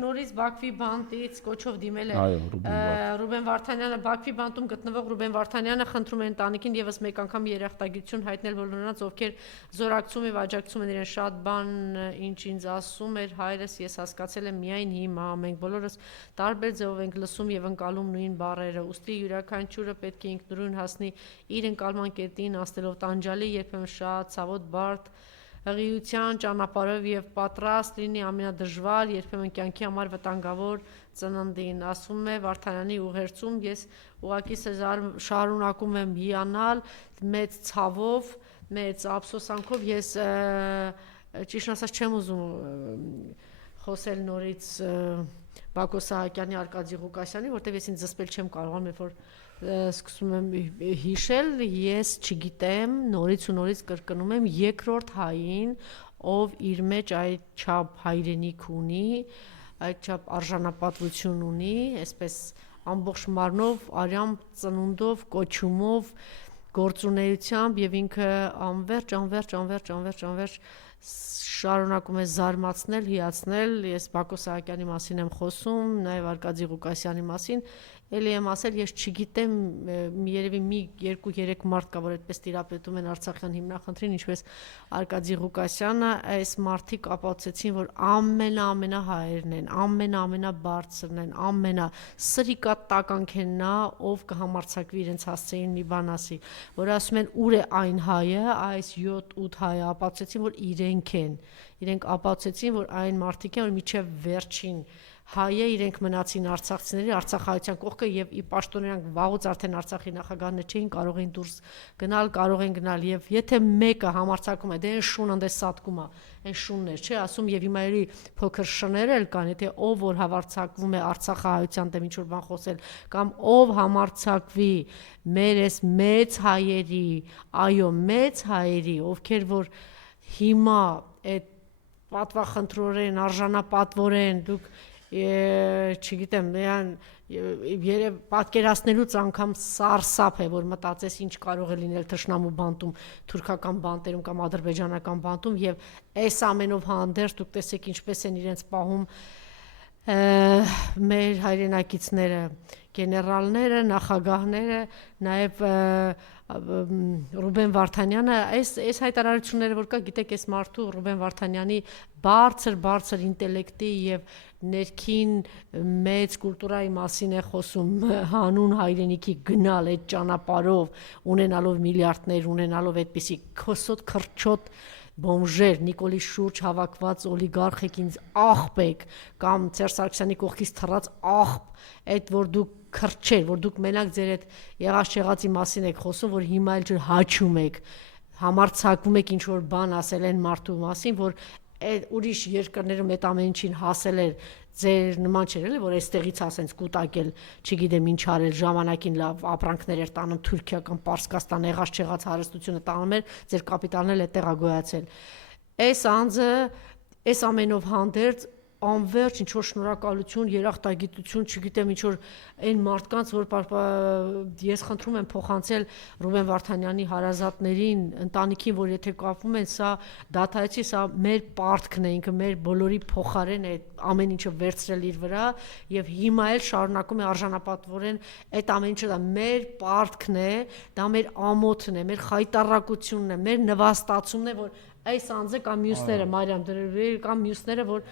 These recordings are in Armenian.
նորից Բաքվի բանտից կոչով դիմել է Ռուբեն Վարդանյանը, Բաքվի բանտում գտնվող Ռուբեն Վարդանյանը խնդրում է ընտանիքին եւս մեկ անգամ երախտագիտություն հայտնել բոլոր նրանց, ովքեր զորակցում եւ աջակցում են իրեն։ Շատ բան ինչ ինձ ասում էր հայրս, ես հասկացել եմ միայն հիմա, մենք բոլորս տարբեր ձևով ենք լսում եւ ընկալում նույն բառերը, ուստի յուրաքանչյուրը պետք է ինքնուրույն հասնի իր ընկալման կետին, ասելով տանջալի, երբեմն շատ ցավոտ բարդ հղիության ճանապարհով եւ պատրաստ լինի ամենադժվար, երբեմն կյանքի համար վտանգավոր ծննդին, ասում է Վարդանյանի ուղերձում։ Ես ուղղակի շարունակում եմ հիանալ մեծ ցավով, մեծ ափսոսանքով, ես ճիշտ ասած չեմ ուզում խոսել նորից Բակո Սահակյանի, Արկադի Ղուկասյանի, որտեղ ես ինձ զսպել չեմ կարողանում, երբ որ սկսում եմ հիշել, ես չգիտեմ, նորից ու նորից կրկնում եմ, երկրորդ հային, ով իր մեջ այդ չափ հայրենիք ունի, այդ չափ արժանապատվություն ունի, այսպես ամբողջ մարմնով, արյամբ, ծնունդով, կոչումով, գործունեությամբ եւ ինքը անվերջ շարունակում է զարմացնել, հիացնել։ Ես Բակո Սահակյանի մասին եմ խոսում, նաեւ Արկադի Ղուկասյանի մասին, էլի եմ ասել, ես չգիտեմ, երևի մի 2-3 մարդ կա, որ այդպես տիրապետում են Արցախյան հիմնախնդրին, ինչպես Արկադի Ղուկասյանը, այս մարդիկ ապացուցեցին, որ ամենահայերն են, ամենաբարձրն են, ամենասրիկատականք են նա, ով կհամարձակվի իրենց հասցեին մի բան ասի, որ ասում են ուր է այն հայը, այս 7-8 հայը ապացուցեցին, որ իրենք են, իրենք ապացուցեցին, որ այն մարդիկ են, որ միջև վերջին հայը իրենք մնացին արցախցիների, արցախայության կողքը եւ ի պաշտոնյանք վաղուց արդեն Արցախի նախագահները չէին կարող են դուրս գնալ, կարող են գնալ եւ եթե մեկը համարձակում է, դե այն շուն այնտես սատկում է, այն շուններ, չէ, ասում եւ հիմա էլի փոքր շներ էլ կան, եթե ով որ համարձակվում է արցախահայության դեմ ինչ որ բան խոսել կամ ով համարձակվի մեր այս մեծ հայերի, այո, մեծ հայերի, ովքեր որ հիմա այդ պատվախնդրորեն, արժանապատվորեն դուք չգիտեմ, երև պատկերացնելուց անգամ սարսափ է, որ մտածես ինչ կարող է լինել թշնամու բանտում, թուրքական բանտերում կամ ադրբեջանական բանտում եւ այս ամենով հանդերձ դուք տեսեք ինչպես են իրենց պահում մեր հայրենակիցները, գեներալները, նախագահները, նաեւ Ռուբեն Վարդանյանը, այս հայտարարությունները որ կա, գիտեք, այս մարդու Ռուբեն Վարդանյանի բարձր ինտելեկտի եւ ներքին մեծ կուլտուրայի մասին է խոսում, հանուն հայրենիքի գնալ այդ ճանապարհով, ունենալով միլիարդներ, ունենալով այդպիսի քոսոտ քրչոտ բոմժեր, Նիկոլի շուրջ հավաքված օլիգարխ եք ինձ աղբ եք, կամ Սերժ Սարգսյանի կողքից թռած աղբ, այդ որ դուք քրչեր, որ դուք մենակ ձեր այդ եղած-չեղածի մասին եք խոսում, որ հիմա էլ հաչում եք, համարձակվում եք ինչ-որ բան ասել են մարդու մասին, որ ուրիշ երկրներում այդ ամեն ինչին հասել էր, ձեր նման չէր էլի, որ այստեղից ասենց կուտակել, չգիտեմ ինչ արել, ժամանակին լավ ապրանքներ էր տանում Թուրքիա կամ Պարսկաստան, եղած-չեղած հարստությունը տանում էր, ձեր կապիտալն էլ այդտեղ է գոյացել։ Այս անձը, այս ամենով հանդերձ անverջ ինչ որ շնորհակալություն, երախտագիտություն, չգիտեմ ինչ որ այն մարդկանց, որ ես խնդրում եմ փոխանցել Ռուբեն Վարդանյանի հարազատներին, ընտանիքին, որ եթե կապվում են, սա դադարեցի, սա մեր պարտքն է, ինքը մեր բոլորի փոխարեն է ամեն ինչը վերցրել իր վրա եւ հիմա էլ շարունակում է արժանապատվորեն այդ ամեն ինչը դա մեր պարտքն է, դա մեր ամոթն է, մեր խայտառակությունն է, մեր նվաստացումն է, որ այս անձը կամ մյուսները, Մարիամ դրել կամ մյուսները, որ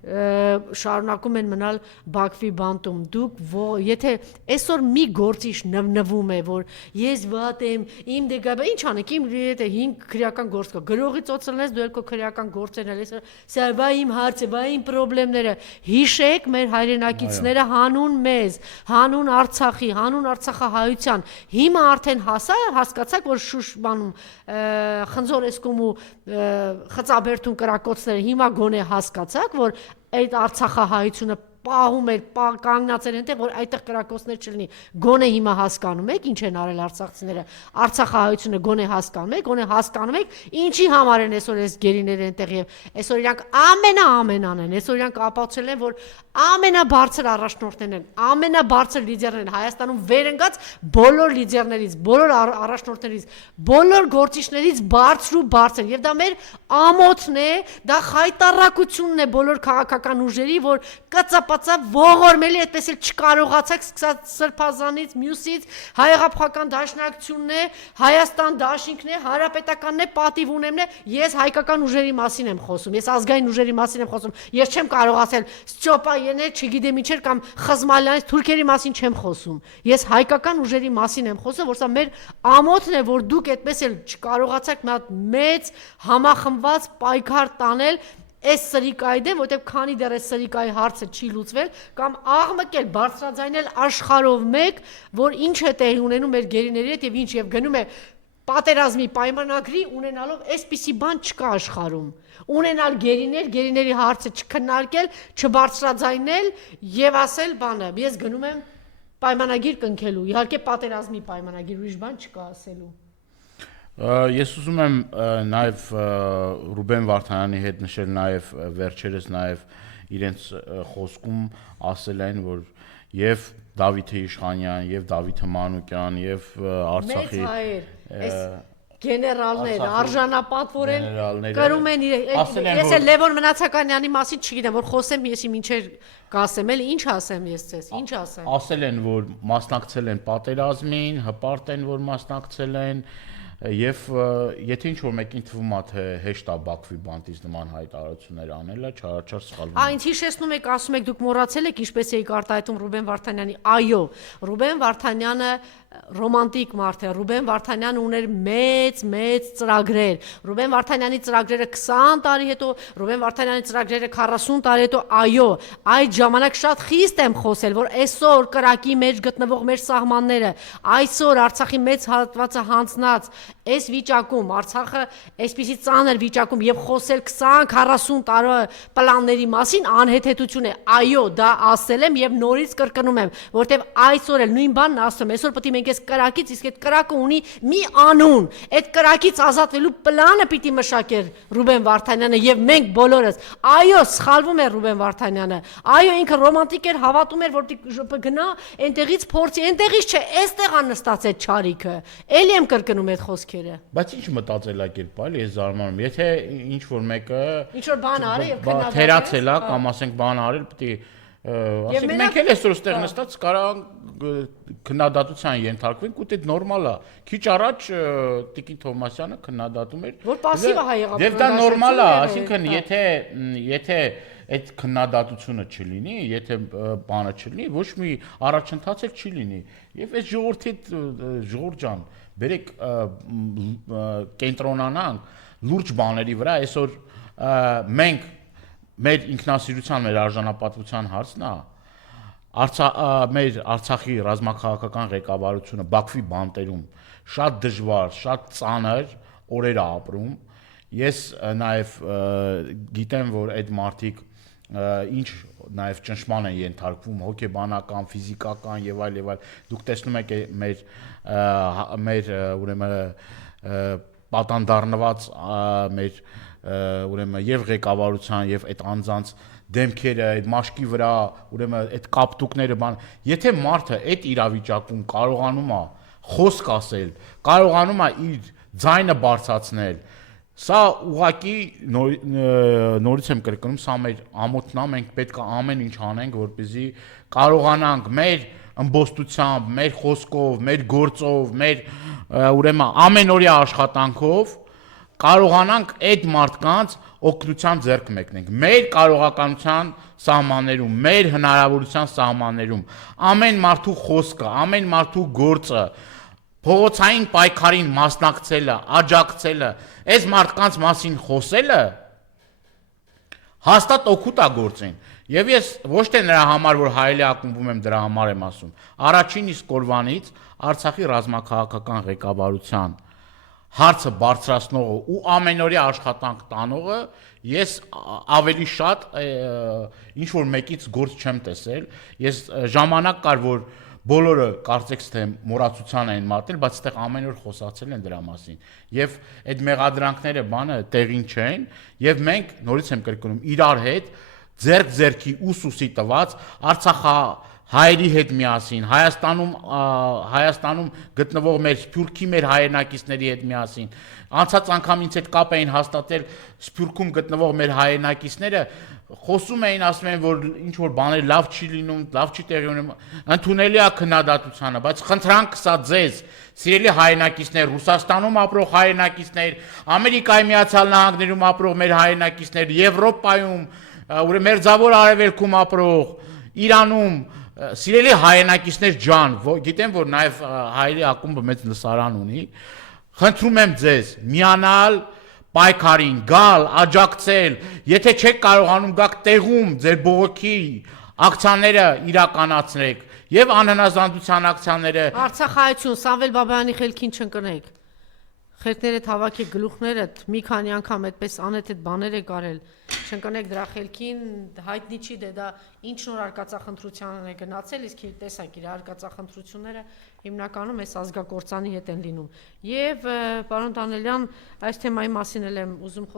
շարունակում են մնալ Բաքվի բանտում, դուք եթե այսօր մի գործիչ նվում է, որ ես վատ եմ, իմ դեգաբա, ինչ անեք, իմ եթե 5 քրեական գործ կա, գրողի ծոցելնես, դու ելքո քրեական գործերն ես, սա վայ իմ հարցը, վայ իմ պրոբլեմները, հիշեք մեր հայրենակիցները հանուն մեզ, հանուն Արցախի, հանուն Արցախահայության, հիմա արդեն հասկացաք, որ շուշ բանում, խնձոր էսկոմ ու խծաբերդուն կրակոցները հիմա գոնե հասկացաք, որ այդ Արցախահայությունը պահում էր, կանգնած էր այնտեղ, որ այդտեղ կրակոցներ չլինի։ Գոնե հիմա հասկանում եք ինչ են արել արցախցիները, Արցախահայությունը գոնե հասկանում եք, ինչի համար են այսօր այս գերիները այնտեղ եւ այսօր իրանք ամենան են, այսօր իրանք ապացուցել են, որ ամենաբարձր առաջնորդներն են, ամենաբարձր լիդերներն են Հայաստանում վեր ընկած բոլոր լիդերներից, բոլոր առաջնորդներից, բոլոր գործիչներից բարձր եւ դա մեր ամոթն է, դա խայտառակությունն է բոլոր քաղաքական ուժերի, որ կծապածա ողորմելի այդպես էլ չկարողացաք սկսած Սրբազանից, Մյուսից, Հայեղափոխական Դաշնակցությունն է, Հայաստան Դաշինքն է, Հանրապետականն է, պատիվ ունեմն է, ես հայկական ուժերի մասին եմ խոսում, ես ազգային ուժերի մասին եմ խոսում, ես չեմ կարող ասել Ստյոպա Եներ, չգիտեմ ինչեր կամ Խզմալյանից թուրքերի մասին չեմ խոսում, ես հայկական ուժերի մասին եմ խոսում, որ սա մեր ամոթն է, որ դուք այդպես էլ չկարողացաք մի հատ մեծ համախմբված պայքար տանել այս սրիկայի դեմ, որտեղ քանի դեռ այս սրիկայի հարցը չի լուծվել, կամ աղմկել, բարձրաձայնել աշխարհով մեկ, որ ինչ է տեղի ունենում մեր գերիների հետ եւ ինչ եւ գնում է պատերազմի պայմանագրի ունենալով այսպիսի բան չկա աշխարհում։ Ունենալ գերիների հարցը չքննարկել, չբարձրաձայնել եւ ասել բանը։ Ես գնում եմ պայմանագիր կնքելու, իհարկե պատերազմի պայմանագիր, ուրիշ բան չկա ասելու։ Ես ուզում եմ նաև Ռուբեն Վարդանյանի հետ նշել նաև վերջերս նաև իրենց խոսքում ասել են, որ եւ Դավիթ Իշխանյան, եւ Դավիթ Մանուկյան, եւ Արցախի գեներալներ, արժանապատվորեն կրում են ես էլ Լևոն Մնացականյանի մասին չգիտեմ, որ խոսեմ ես ինչեր կասեմ, էլ ինչ ասեմ ես ձեզ, ինչ ասեմ։ Ասել են, որ մասնակցել են պատերազմին, հպարտ են, որ մասնակցել են, եւ եթե ինչ-որ մեկին թվում է, թե հեշտ է Բաքվի բանտից նման հայտարարություններ անելը, չար սխալվում։ Ինձ հիշեցնում եք, ասում եք դուք մոռացել եք ինչպես էիք արտահայտում Ռուբեն Վարդանյանի։ Այո, Ռուբեն Վարդանյանը ռոմանտիկ մարդ է, Ռուբեն Վարդանյանը ուներ մեծ ծրագրեր, Ռուբեն Վարդանյանի ծրագրերը 20 տարի հետո, Ռուբեն Վարդանյանի ծրագրերը 40 տարի հետո, այո, այդ ժամանակ շատ խիստ եմ խոսել, որ այսօր կրակի մեջ գտնվող մեր սահմանները, այսօր Արցախի մեծ հատվածը հանձնած, այս վիճակում, Արցախը այսպիսի ծանր վիճակում եւ խոսել 20-40 տարի պլանների մասին անհեթեթություն է, այո, դա ասել եմ եւ նորից կրկնում եմ, որտեւ այսօր էլ նույն բանն ասում եմ, այսօր պետք է մենք այս կրակից, իսկ այդ կրակը ունի մի անուն, այդ կրակից ազատվելու պլանը պիտի մշակեր Ռուբեն Վարդանյանը եւ մենք բոլորս, այո, սխալվում է Ռուբեն Վարդանյանը, այո, ինքը ռոմանտիկ էր, հավատում էր, որ գնա այնտեղից փորձի, այնտեղից չէ, այստեղ է նստած այդ չարիքը, էլի եմ կրկնում այդ խոսքերը։ Բայց ինչ մտածելակերպ է, ես զարմանում, եթե ինչ որ մեկը ինչ որ բան արի եւ քննադատել, թերացել է կամ ասենք բան արել, պիտի ասենք մենք էլ այսօր ստեղ նստած կարող քննադատության ենթարկվենք, ու դա նորմալ է։ Քիչ առաջ Տիկին Թովմասյանը քննադատում էր, որ пассив է հայեղապետարանը։ Եվ դա նորմալ է, այսինքն եթե այդ քննադատությունը չլինի, եթե բանը չլինի, ոչ մի առաջընթաց էլ չի լինի։ Եվ այս ժողովուրդ ջան, բերեք կենտրոնանանք լուրջ բաների վրա, այսօր մենք մեր ինքնասիրության, մեր արժանապատվության հարցն է, մեր Արցախի ռազմաքաղաքական ղեկավարությունը Բաքվի բանտերում շատ դժվար, շատ ծանր օրեր է ապրում։ Ես նաև գիտեմ, որ այդ մարդիկ ինչ նաև ճնշման են ենթարկվում, հոգեբանական, ֆիզիկական եւ այլ, դուք տեսնում եք մեր ուրեմն պատանդառնված մեր ուրեմն եւ ղեկավարության եւ այդ անձանց դեմքերը, այդ մաշկի վրա, ուրեմն այդ կապտուկները բան, եթե մարդը այդ իրավիճակում կարողանում է խոսք ասել, կարողանում է իր ձայնը բարձրացնել, սա ուղղակի նորից եմ կրկնում, սա մեր ամոթն է, մենք պետք է ամեն ինչ անենք, որպեսզի կարողանանք մեր ըմբոստությամբ, մեր խոսքով, մեր գործով, մեր ուրեմն ամենօրյա աշխատանքով կարողանանք այդ մարդկանց օգնության ձեռք մեկնենք, մեր կարողականության սահմաններում, մեր հնարավորության սահմաններում, ամեն մարդու խոսքը, ամեն մարդու գործը, փողոցային պայքարին մասնակցելը, աջակցելը, այս մարդկանց մասին խոսելը հաստատ օգուտ է գործին։ Եվ ես ոչ թե նրա համար, որ հայելի ակումբում եմ, դրա համար եմ ասում, առաջին իսկ օրվանից Արցախի ռազմաքաղաքական ղեկավարության հարցը բարձրացնողը ու ամենօրյա աշխատանք տանողը ես ավելի շատ ինչ որ մեկից գործ չեմ տեսել, ես ժամանակ կար, որ բոլորը կարծեքս թե մոռացության են մատնել, բայց այդտեղ ամեն օր խոսացել են դրա մասին։ Եվ այդ մեղադրանքները բանը տեղին չեն, եւ մենք նորից եմ կրկնում իրար հետ ձեռք-ձեռքի ուսուսի տված Արցախա հայերի հետ միասին, Հայաստանում գտնվող մեր Սփյուռքի մեր հայրենակիցների հետ միասին, անցած անգամ ինձ հետ կապ էին հաստատել Սփյուռքում գտնվող մեր հայրենակիցները, խոսում էին, ասում են, որ ինչ որ բաներ լավ չի լինում, լավ չի տեղի ունենում, ընդունելի է քննադատությանը, բայց խնդրանք սա ձեզ, սիրելի հայրենակիցներ, Ռուսաստանում ապրող հայրենակիցներ, Ամերիկայի Միացյալ Նահանգներում ապրող մեր հայրենակիցներ, Եվրոպայում, Մերձավոր Արևելքում ապրող, Իրանում սիրելի հայրենակիցներ ջան, գիտեմ, որ նաև հայերի ակումբը մեծ լսարան ունի, խնդրում եմ ձեզ միանալ պայքարին, գալ, աջակցել, եթե չեք կարողանում գաք տեղում ձեր բողոքի ակցիաները իրականացրեք եւ անհնազանդության ակցիաները Արցախայցուն Սամվել Բաբայանի խելքին չընկնեք։ Խելքներդ հավաքեք գլուխներդ, մի քանի անգամ այդպես անետ այդ բաներ եք արել, չընկնեք դրա խելքին, հայտնի չի դե դա ինչ նոր արկածախնդրության է գնացել, իսկ տեսակ իր արկածախնդրությունները հիմնականում այս ազգակործանի հետ են լինում։ Եվ պարոն Դանելյան, այս թեմայի մասին էլ եմ ուզում